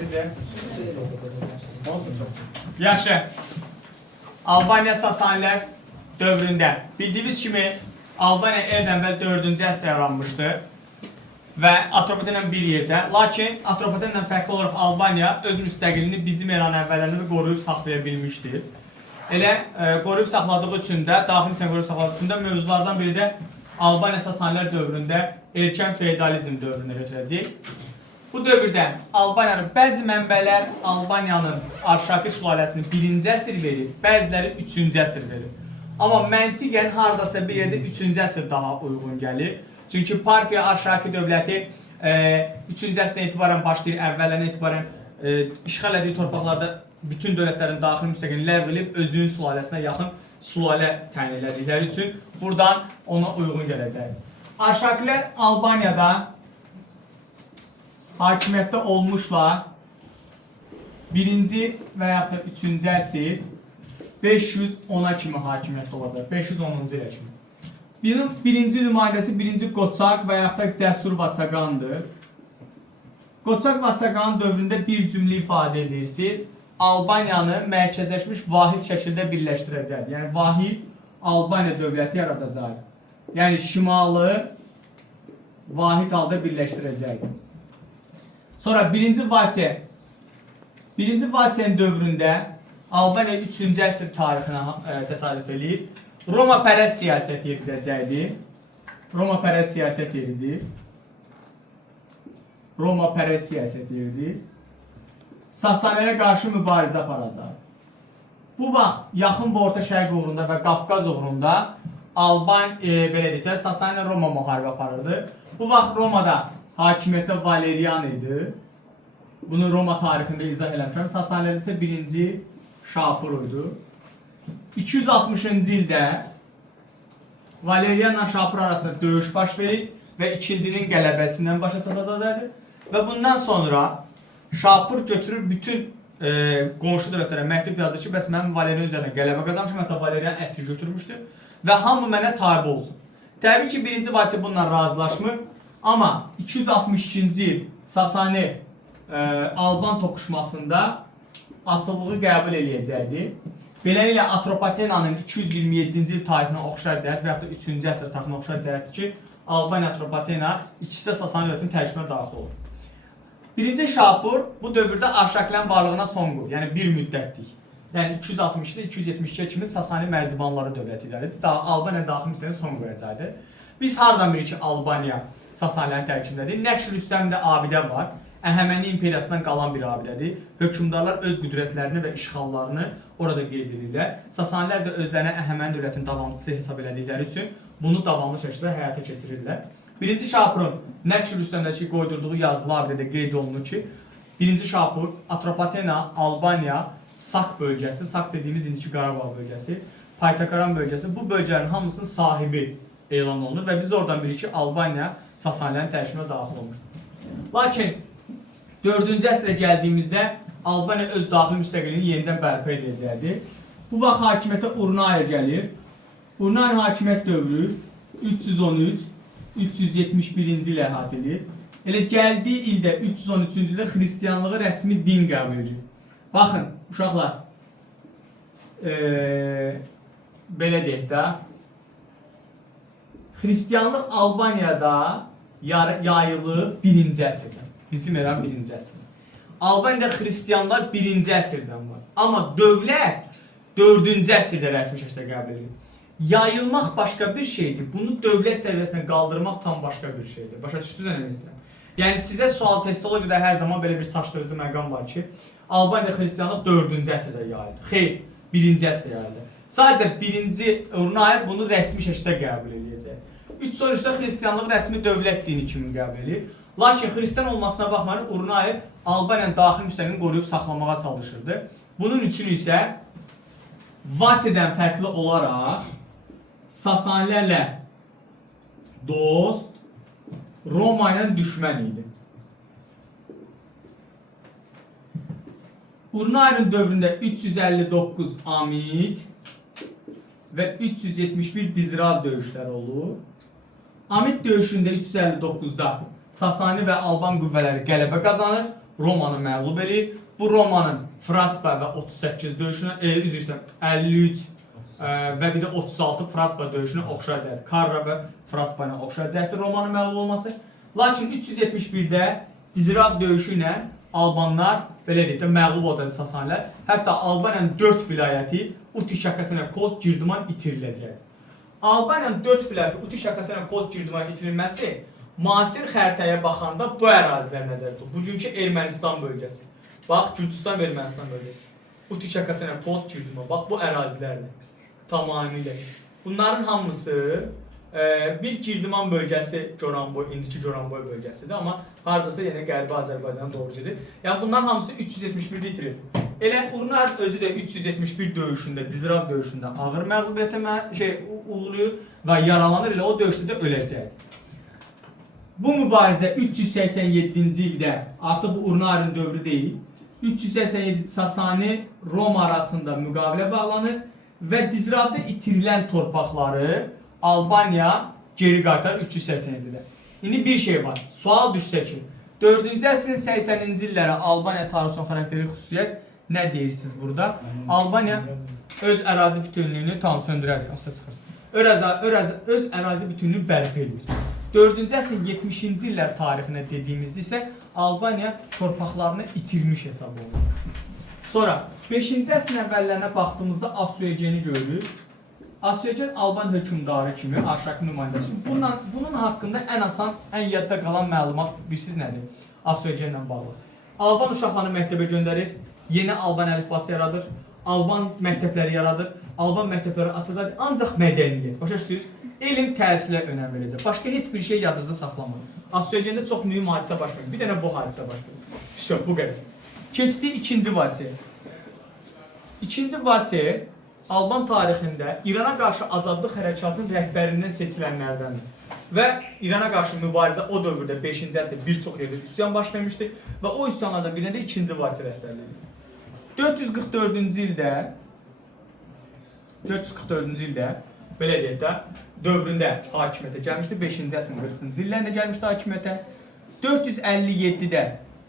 Necə? Olsun çox. Yaxşı. Albaniya Sasanilər dövründə bildiyiniz kimi Albaniya erdən əvvəl 4-cü əsrdə yaranmışdı və Atropatenlə bir yerdə. Lakin Atropatenlə fərqli olaraq Albaniya öz müstəqilliyini bizim eranın əvvəllərində qoruyub saxlaya bilmişdir. Elə qoruyub saxladığı üçün də, daxil üçün qoruyub saxladığı üçün də mövzulardan biri də Albaniya Sasanilər dövründə erkən feodalizm dövrünə götürəcək. Bu dövrdə Albaniyanın bəzi mənbələr Albaniyanın Arşaki sülaləsini 1-ci əsr verir, bəziləri 3-cü əsr verir. Amma məntiqən hardasa bir yerdə 3-cü əsr daha uyğun gəlir. Çünki Parfiya Arşaki dövləti 3-cü əsrdən etibarən başlayır, əvvəllərdən etibarən işğal etdiyi torpaqlarda bütün dövlətlərin daxili müstəqilliyini ləğv edib özünün sülaləsinə yaxın sülalə təyin edildikləri üçün buradan ona uyğun gələcək. Arşakilər Albaniyada hakimiyyətdə olmuşlar 1-ci və yaxud da 3-cü əsr 510-a kimi hakimiyyətdə olacaq. 510-cu ilə kimi. Birinci nümayəndəsi 1-ci Qoçaq və yaxud da Cəsur Vaçaqandır. Qoçaq Vaçaqan dövründə bir cümlə ifadə edirsiniz. Albaniyanı mərkəzləşmiş vahid şəkildə birləşdirəcəkdir. Yəni vahid Albaniya dövləti yaradacaq. Yəni şimalı vahid halda birləşdirəcəkdir. Sonra 1-ci Vaçen dövründə Albaniya 3-cü əsr tarixinə təsadüf eləyib. Roma pərəst siyasət yeridəcəkdir. Roma pərəst siyasət yeridir. Roma pərəst siyasət yeridir. Sasanlərə qarşı mübarizə aparacaq. Bu vaxt yaxın və orta şərq uğrunda və Qafqaz uğrunda belə deyək də Sasanlə Roma müharibə aparırdı. Bu vaxt Romada hakimiyyətdə Valerian idi. Bunu Roma tarixində izah eləmişəm. Sasanilər isə 1-ci Şapur idi. 260-cı ildə Valerianla Şapur arasında döyüş baş verir və ikincinin qələbəsindən başa çatacaqdır. Və bundan sonra Şapur götürür bütün qonşu dövlətlərə məktub yazır ki, bəs mən Valerian üzərində qələbə qazanmışım, hətta Valerian əsir götürmüşdü və hamı mənə tabi olsun. Təbii ki, 1-ci Vaçe bununla razılaşmır, amma 262-ci il Sasani Alban toqquşmasında asılılığı qəbul eləyəcəkdir. Beləliklə Atropatenanın 227-ci il tarixinə oxşar cəhət və yaxud da 3-cü əsr tarixinə oxşar cəhətdir ki, Albaniya Atropatena ikisi də Sasani dövlətinin tərkibinə daxil olur. 1-ci Şapur bu dövrdə Arşakilərin varlığına son qoyur, yəni bir müddətlik. Yəni 262-də 272-yə kimi Sasani mərzibanları dövləti idarə edir. Albaniya daxil müstəqilliyə son qoyacaqdır. Biz hardan bilirik ki, Albaniya Sasanilərin tərkibindədir? Nəqş-ül-Üstəmdə abidə var. Əhəməni imperiyasından qalan bir abidədir. Hökmdarlar öz qüdrətlərini və işğallarını orada qeyd edirlər. Sasanilər də özlərinə Əhəməni dövlətinin davamçısı hesab elədikləri üçün bunu davamlı şəkildə həyata keçirirlər. 1-ci Şapurun Nəqş-ül-Üstəmdəki qoydurduğu yazılı abidədə qeyd olunur ki, 1-ci Şapur, Atropatena, Albaniya, Sak bölgəsi, Sak dediyimiz indiki Qarabağ bölgəsi, Paytakaran bölgəsi, bu bölgələrin hamısının sahibi elan olunur və biz oradan bilirik ki, Albaniya Sasanilərin tərkibinə daxil olmuşdur. Lakin 4-cü əsrə gəldiyimizdə Albaniya öz daxili müstəqilliyini yenidən bərpa edəcəkdir. Bu vaxt hakimiyyətə Urnayer gəlir. Urnayer hakimiyyət dövrü 313-371-ci ilə əhatə edilir. Elə gəldiyi ildə 313-cü ildə xristianlığı rəsmi din qəbul edir. Baxın, uşaqlar, belə deyək də, xristianlıq Albaniyada yayılıb 1-ci əsrdən. Bizim eran 1-ci əsrdən. Albaniyada xristianlar 1-ci əsrdən var. Amma dövlət 4-cü əsrdə rəsmi şəkildə qəbul edilir. Yayılmaq başqa bir şeydir. Bunu dövlət səviyyəsinə qaldırmaq tam başqa bir şeydir. Başa düşdünüz nə istəyirəm? Yəni sizə sual testologiyada hər zaman belə bir çaşdırıcı məqam var ki, Albaniyada xristianlıq 4-cü əsrdə yayıldı. Xeyr, 1-ci əsrdə yayıldı. Sadəcə 1-ci Urnayer bunu rəsmi şəkildə qəbul edəcək. 313-də xristianlıq rəsmi dövlət dini kimi qəbul edir. Lakin xristian olmasına baxmayaraq Urnayer Albaniyanın daxili müstəqilliyini qoruyub saxlamağa çalışırdı. Bunun üçün isə Vaçedən fərqli olaraq Sasanilərlə dost, Roma ilə düşmən idi. Urnayer'in dövründə 359 Amid və 371 Dizral döyüşləri olur. Amid döyüşündə 359-da Sasani və Alban qüvvələri qələbə qazanır. Romanı məğlub eləyir. Bu Romanın Fraspa və 38 döyüşünə, üzr istəyirəm, 53 və bir də 36 Fraspa döyüşünə oxşayacaqdır. Karra və Fraspa ilə oxşayacaqdır Romanın məğlub olması. Lakin 371-də Dizrav döyüşü ilə Albanlar belə deyək də məğlub olacaqdı Sasanilər. Hətta Albaniyanın 4 vilayəti Uti Şakasena Kolt Girdiman itiriləcək. Albaniyanın 4 vilayəti Uti Şakasena Kolt Girdiman itirilməsi müasir xəritəyə baxanda bu ərazilər nəzərdə tutulur. Bugünkü Ermənistan bölgəsi. Bax, Gürcüstan və Ermənistan bölgəsi. Uti Şakasena Kolt Girdiman. Bax, bu ərazilərlə tamamilə. Bunların hamısı bir Girdiman bölgəsi Goranboy, indiki Goranboy bölgəsidir, amma hardasa yenə Qərbi Azərbaycana doğru gedir. Yəni bunların hamısı 371-də itirir. Elə Urnar özü də 371 döyüşündə, Dizrav döyüşündə ağır məğlubiyyətə uğrayır və yaralanır, elə o döyüşdə də öləcək. Bu mübarizə 387-ci ildə, artıq bu Urnarin dövrü deyil, 387 Sasani Roma arasında müqavilə bağlanır və Dizravda itirilən torpaqları Albaniya geri qaytarır 387-də. İndi bir şey var. Sual düşsə ki, 4-cü əsrin 80-ci illərə Albaniya tarixçi xarakterli xüsusiyyət nə deyirsiniz burada? Albaniya öz ərazi bütünlüyünü tam söndürərək, asla çıxarsın. Öz ərazi bütünlüyünü bərpa edir. 4-cü əsrin 70-ci illər tarixinə dediyimizdə isə Albaniya torpaqlarını itirmiş hesab olunur. Sonra 5-ci əsrin əvvəllərinə baxdığımızda Asuyegeni görürük. Asuyegen Alban hökmdarı kimi, aşağıdakı nümayəndəsi. Bunun haqqında ən asan, ən yadda qalan məlumat bilirsiniz nədir? Asuyegenlə bağlı. Alban uşaqlarını məktəbə göndərir, yeni Alban əlifbası yaradır, Alban məktəbləri yaradır, Alban məktəbləri açacaq, ancaq mədəniyyət. Başa düşdünüz? Elm təhsilə önəm verəcək. Başqa heç bir şey yadınızda saxlamayın. Asuyegende çox mühüm hadisə baş verir. Bir dənə bu hadisə baş verir. İşte bu qədər. Keçdi ikinci Vatiye. İkinci Vatiye Alban tarixində İrana qarşı azadlıq hərəkatının rəhbərindən seçilənlərdəndir. Və İrana qarşı mübarizə o dövrdə 5-ci əsrdə bir çox yerdə üsyan baş vermişdi və o üsyanlardan birində də 2-ci Vatiye rəhbərliyi. 444-cü ildə belə deyək də dövründə hakimiyyətə gəlmişdi. 5-ci əsrin 40-cı illərində gəlmişdi hakimiyyətə. 457-də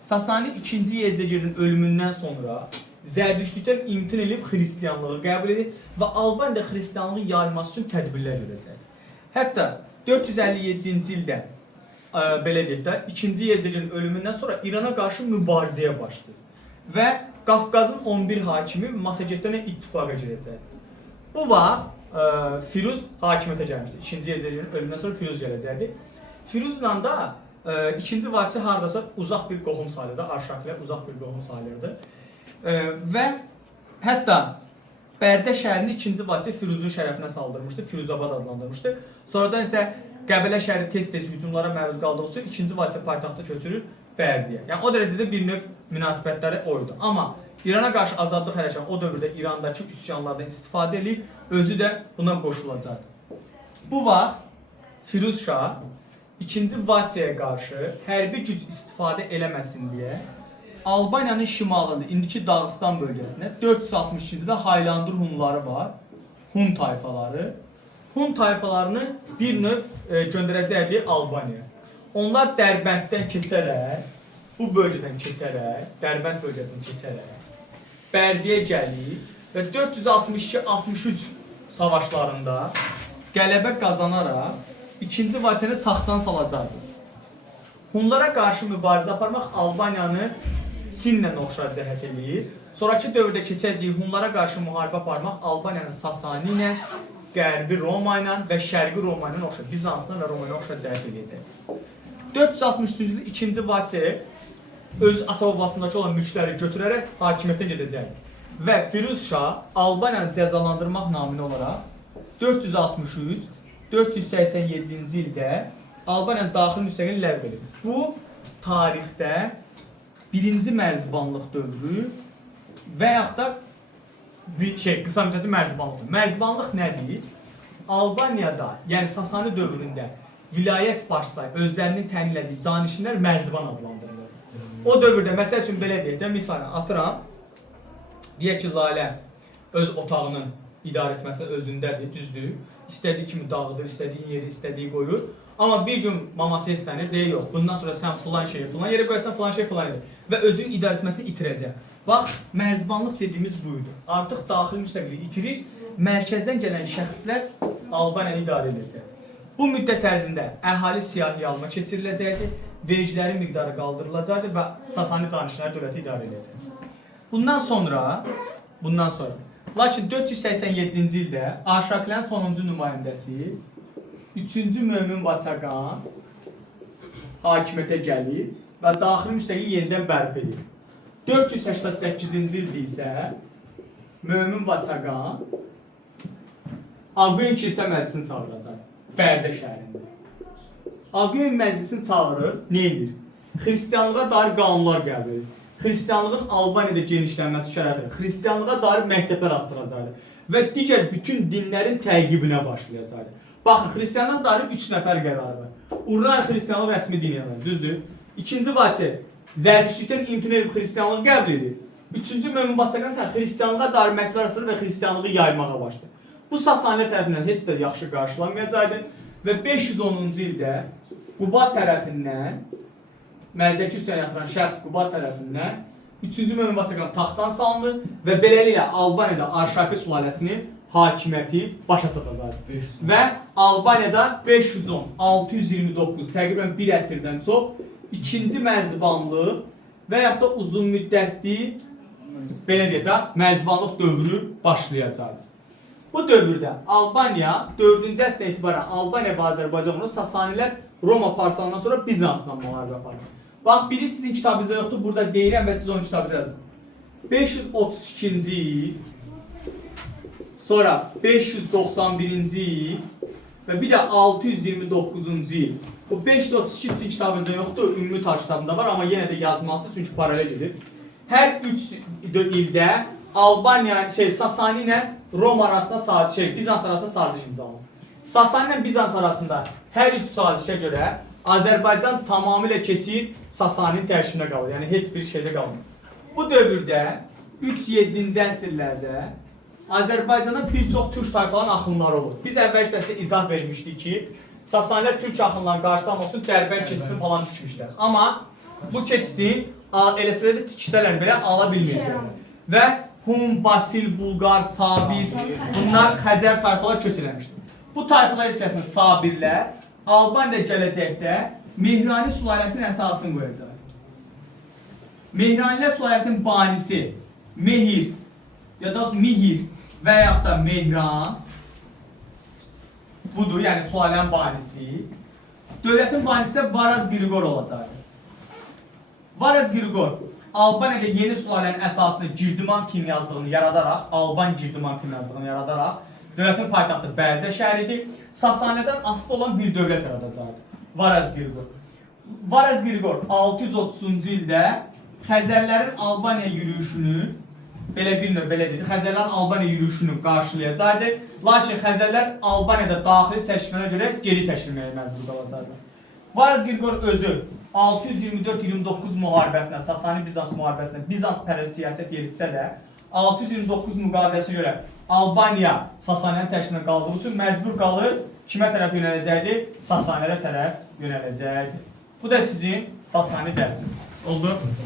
Sasani 2-ci Yezdegerdin ölümündən sonra Zərdüştlükdən imtina edib xristianlığı qəbul edir və Albaniyada xristianlığın yayılması üçün tədbirlər görəcək. Hətta 457-ci ildə belə deyək də 2-ci Yezdegerdin ölümündən sonra İrana qarşı mübarizəyə başlayır və Qafqazın 11 hakimi Masagetdən ittifaqa girəcək. Bu vaxt Firuz hakimiyyətə gəlmişdi. 2-ci Yezdegerdin ölümündən sonra Firuz gələcəkdi. Firuzla da 2-ci Vatiye hardasa uzaq bir qohum sayılırdı, Arşaklə uzaq bir qohum sayılırdı. Və hətta Bərdə şəhərini 2-ci Vatiye Firuzun şərəfinə saldırmışdı, Firuzabad adlandırmışdı. Sonradan isə Qəbələ şəhəri tez-tez hücumlara məruz qaldığı üçün 2-ci Vatiye paytaxtda köçürür Bərdiyə. Yəni o dərəcədə bir növ münasibətləri oydu. Amma İrana qarşı azadlıq hərəkatı o dövrdə İrandakı üsyanlardan istifadə edib, özü də buna qoşulacaqdı. Bu vaxt Firuz Şah 2-ci Vatiyəyə qarşı hərbi güc istifadə eləməsin deyə Albaniyanın şimalında, indiki Dağıstan bölgəsində 462-ci ildə Haylandur Hunları var, Hun tayfaları. Hun tayfalarını bir növ göndərəcəkdi Albaniyaya. Onlar Dərbənddən keçərək, bu bölgədən keçərək, Dərbənd bölgəsindən keçərək, Bərdiyə gəlir və 462-63 savaşlarında qələbə qazanaraq 2-ci Vatiyəni taxtdan salacaqdı. Hunlara qarşı mübarizə aparmaq Albaniyanı Çinlə oxşar cəhət eləyir. Sonraki dövrdə keçəcəyi Hunlara qarşı müharibə aparmaq Albaniyanı Sasani ilə, Qərbi Roma ilə və Şərqi Roma ilə oxşar, Bizansla və Roma ilə oxşar cəhət eləyəcək. 463-cü ildə 2-ci Vatiye öz ata-babasındakı olan mülkləri götürərək hakimiyyətə gedəcək. Və Firuz Şah Albaniyanı cəzalandırmaq naminə olaraq 463, 487-ci ildə Albaniyanın daxili müstəqil ləğv edir. Bu tarixdə birinci mərzibanlıq dövrü və yaxud da qısa müddətli mərzibanlıq. Mərzibanlıq nədir? Albaniyada, yəni Sasani dövründə vilayət başçıları özlərinin təmin etdiyi canişinlər mərziban adlandırılır. O dövrdə məsəl üçün belə deyək də, misalən atıram, deyək ki, Lalə öz otağının idarə etməsi özündədir, düzdür. İstədiyi kimi dağıdır, istədiyi yeri, istədiyi qoyur. Amma bir gün maması istənir, deyir yox, bundan sonra sən filan şeyi filan yerə qoyarsan, filan şey filan yerə və özünün idarə etməsini itirəcək. Bax, mərzbanlıq dediyimiz buydu. Artıq daxili müstəqillik itirir, mərkəzdən gələn şəxslər Albaniyanı idarə edəcək. Bu müddət ərzində əhali siyasi alma keçiriləcəkdir, vergilərin miqdarı qaldırılacaqdır və Sasani canişinlər dövləti idarə edəcək. Bundan sonra, lakin 487-ci ildə Arşaklərin sonuncu nümayəndəsi 3-cü Mömin Vaçaqan hakimiyyətə gəlir və daxili müstəqillik yenidən bərpa edir. 488-ci ildə isə Mömin Vaçaqan Ağqoyun Kilsə Məclisini çağıracaq Bərdə şəhərində. Ağqoyun Məclisini çağırır, nə edir? Xristianlığa dair qanunlar qəbul edir. Xristianlığın Albaniyada genişlənməsi şərətilə xristianlığa dair məktəblər açdıracaqdır və digər bütün dinlərin təqibinə başlayacaqdır. Baxın, xristianlığa dair 3 nəfər qərarı var. Urnar xristianlıq rəsmi diniyyədir, düzdür? İkinci Vaçe, Zərdüştlükdən imtina edib xristianlığı qəbul edir. Üçüncü Mömin Vaçaqan isə xristianlığa dair məktəblər açdırır və xristianlığı yaymağa başlayır. Bu Sasanilər tərəfindən heç də yaxşı qarşılanmayacaqdır və 510-cu ildə Qubat tərəfindən Məzdəki üsyan yatıran şəxs Qubat tərəfindən 3-cü Mömin Vaçaqan taxtdan salınır və beləliklə Albaniyada Arşaki sülaləsinin hakimiyyəti başa çatacaq. Və Albaniyada 510-629, təqribən bir əsrdən çox ikinci mərzbanlıq və yaxud da uzun müddətli belə deyək də mərzbanlıq dövrü başlayacaq. Bu dövrdə Albaniya 4-cü əsrdən etibarən Albaniya və Azərbaycanlı Sasanilər Roma parçalandan sonra Bizansla müharibə aparır. Bax, biri sizin kitabınızda yoxdur, burada deyirəm və siz onun kitabınızda yazın. 532-ci il, sonra 591-ci il və bir də 629-cu il. Bu 532 sizin kitabınızda yoxdur, ümumi tarix kitabında var, amma yenə də yazması çünki paralel edir. Hər 3 ildə Albaniya, Sasani ilə Roma arasında Bizans arasında saziş imzalanır. Sasani ilə Bizans arasında hər 3 sazişə görə Azərbaycan tamamilə keçir Sasaninin tərkibində qalır. Yəni heç bir şeydə qalmır. Bu dövrdə 3-7-ci əsrlərdə Azərbaycana bir çox türk tayfaların axınları olur. Biz əvvəlki dərsdə izah vermişdik ki, Sasanilər türk axınlarının qarşısı almaq üçün Dərbənd keçidini falan tikmişlər. Amma bu keçidin eləsələr də tikisələr belə ala bilməyəcəklər. Və Hun, Basil, Bulqar, Sabir, bunlar Xəzər tayfalar köç eləmişdir. Bu tayfalar içərisində Sabirlər Albaniyada gələcəkdə Mehrani sülaləsinin əsasını qoyacaq. Mehranilər sülaləsinin banisi Mehir ya da Mihir və yaxud da Mehran budur, yəni sülalənin banisi. Dövlətin banisi Varaz Grigor olacaq. Varaz Grigor Albaniyada yeni sülalənin əsasını Girdiman kimyazlığını yaradaraq, Alban Girdiman kimyazlığını yaradaraq dövlətin paytaxtı Bərdə şəhəridir. Sasaniyədən asılı olan bir dövlət yaradacaqdır. Varaz Grigor. Varaz Grigor 630-cu ildə Xəzərlərin Albaniya yürüyüşünü, belə bir növ belə dedi, Xəzərlərin Albaniya yürüyüşünü qarşılayacaqdır. Lakin Xəzərlər Albaniyada daxili çəkişmələrə görə geri çəkilməyə məcbur qalacaqdır. Varaz Grigor özü 624-29 müharibəsinə, Sasani-Bizans müharibəsinə Bizans pərəst siyasət yeritsə də 629 müqaviləsinə görə Albaniya Sasanilərin tərkibində qaldığı üçün məcbur qalır kimə tərəf yönələcəkdir? Sasanilərə tərəf yönələcəkdir. Bu da sizin Sasani dərsiniz. Oldu?